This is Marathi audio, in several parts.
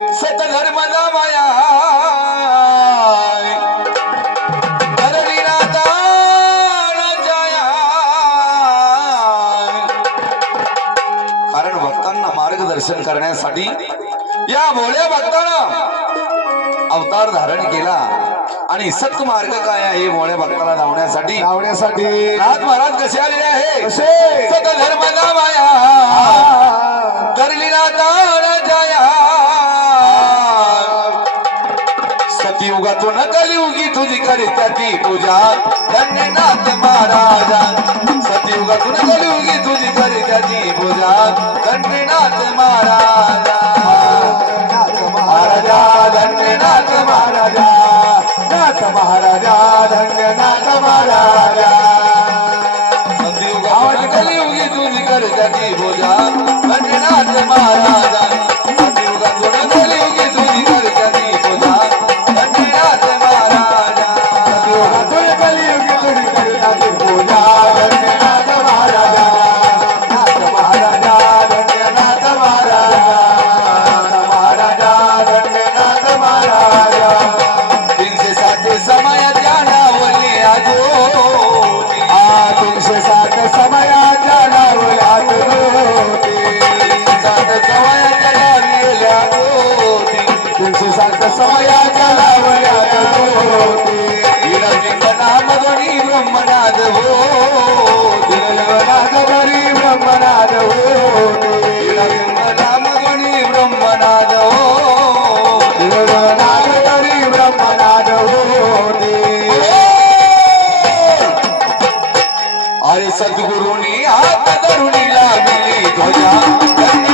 सतधर्मदा माया करणी नादान जया. कारण भक्तांना मार्गदर्शन करण्यासाठी या भोळ्या भक्तानं अवतार धारण केला आणि सत्य मार्ग काय आहे हे भोळ्या भक्ताला लावण्यासाठी लावण्यासाठी नाथ महाराज कसे आलेले आहे कसे? सतधर्मदा माया करली नादान योगातून कली उगी तुझी खरी त्याची पूजा धन्यनाथ महाराजा. सतयुगातून कली उगी तुझी खरी त्याची पूजा धन्यनाथ महाराजा. महाराजा धन्यनाथ महाराजा. नाथ महाराजा धन्यनाथ महाराजा. सतयुगावर कली उगी तुझी खरी त्याची पूजा धन्यनाथ महाराजा. तीनशे साठ समयाच्या नावल्यात होती विरंगनामधुनी ब्रह्मनाद होती नागबरी ब्रह्मनाद होती विरंगनामधुनी ब्रह्मनाद होती नागबरी ब्रह्मनाद होती अरे सद्गुरुनी हात धरुणी लागली ध्वजा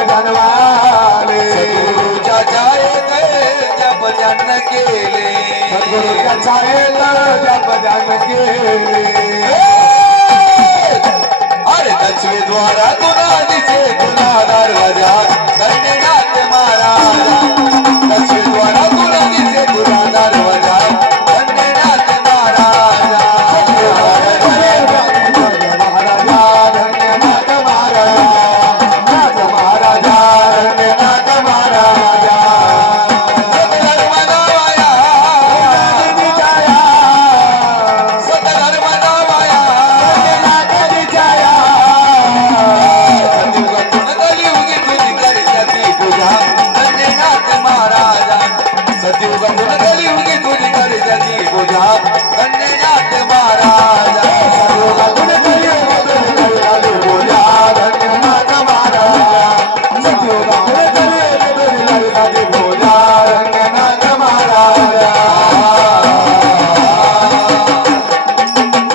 नवनाथ जन्माले गुरुच्या छायेत जप ध्यान केले. सद्गुरूच्या छायेत जप ध्यान केले. अरे दशवे द्वारा तुला दिसे